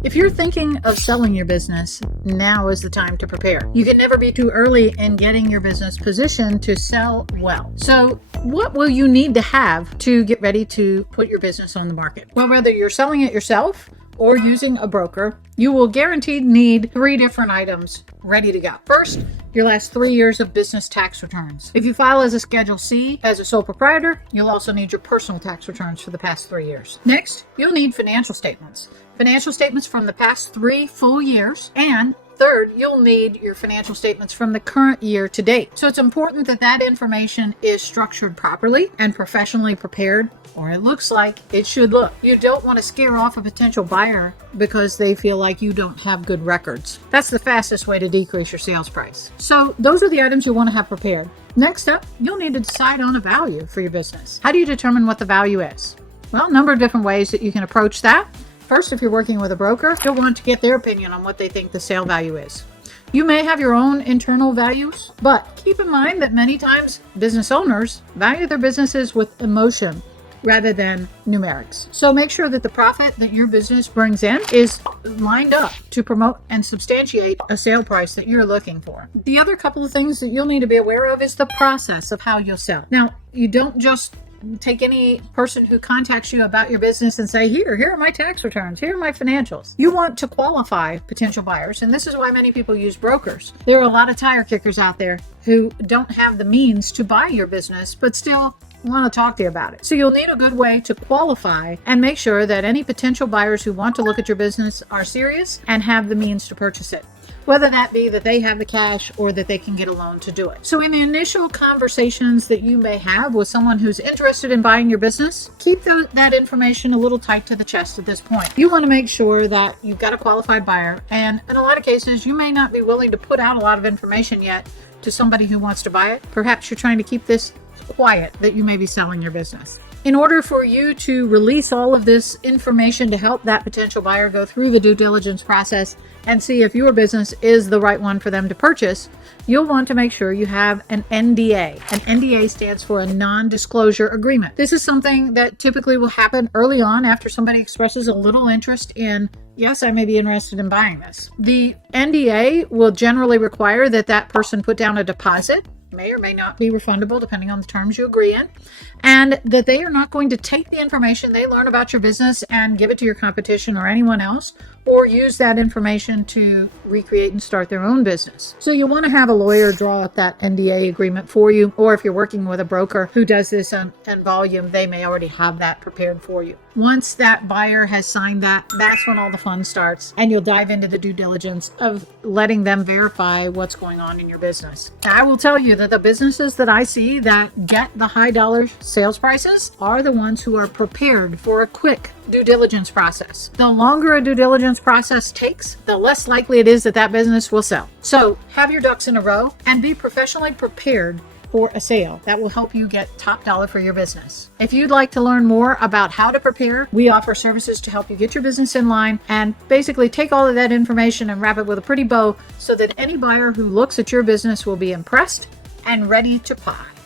If you're thinking of selling your business, now is the time to prepare. You can never be too early in getting your business positioned to sell well. So what will you need to have to get ready to put your business on the market? Well, whether you're selling it yourself or using a broker, you will guaranteed need 3 different items ready to go. First, your last 3 years of business tax returns. If you file as a Schedule C as a sole proprietor, you'll also need your personal tax returns for the past 3 years. Next, you'll need financial statements. Financial statements from the past 3 full years. And third, you'll need your financial statements from the current year to date. So it's important that that information is structured properly and professionally prepared, or it looks like it should look. You don't want to scare off a potential buyer because they feel like you don't have good records. That's the fastest way to decrease your sales price. So those are the items you want to have prepared. Next up, you'll need to decide on a value for your business. How do you determine what the value is? Well, a number of different ways that you can approach that. First, if you're working with a broker, you'll want to get their opinion on what they think the sale value is. You may have your own internal values, but keep in mind that many times business owners value their businesses with emotion rather than numerics. So make sure that the profit that your business brings in is lined up to promote and substantiate a sale price that you're looking for. The other couple of things that you'll need to be aware of is the process of how you'll sell. Now, you don't just take any person who contacts you about your business and say, here are my tax returns, here are my financials. You want to qualify potential buyers, and this is why many people use brokers. There are a lot of tire kickers out there who don't have the means to buy your business, but still want to talk to you about it. So you'll need a good way to qualify and make sure that any potential buyers who want to look at your business are serious and have the means to purchase it, whether that be that they have the cash or that they can get a loan to do it. So in the initial conversations that you may have with someone who's interested in buying your business, keep that information a little tight to the chest at this point. You want to make sure that you've got a qualified buyer, and in a lot of cases, you may not be willing to put out a lot of information yet to somebody who wants to buy it. Perhaps you're trying to keep this quiet that you may be selling your business. In order for you to release all of this information to help that potential buyer go through the due diligence process and see if your business is the right one for them to purchase, you'll want to make sure you have an NDA. An NDA stands for a non-disclosure agreement. This is something that typically will happen early on after somebody expresses a little interest in, yes, I may be interested in buying this. The NDA will generally require that that person put down a deposit, may or may not be refundable depending on the terms you agree in, and that they are not going to take the information they learn about your business and give it to your competition or anyone else, or use that information to recreate and start their own business. So you want to have a lawyer draw up that NDA agreement for you, or if you're working with a broker who does this in volume, they may already have that prepared for you. Once that buyer has signed that, that's when all the fun starts, and you'll dive into the due diligence of letting them verify what's going on in your business. I will tell you that the businesses that I see that get the high dollar sales prices are the ones who are prepared for a quick due diligence process. The longer a due diligence process takes, the less likely it is that that business will sell. So have your ducks in a row and be professionally prepared for a sale. That will help you get top dollar for your business. If you'd like to learn more about how to prepare, we offer services to help you get your business in line and basically take all of that information and wrap it with a pretty bow so that any buyer who looks at your business will be impressed and ready to buy.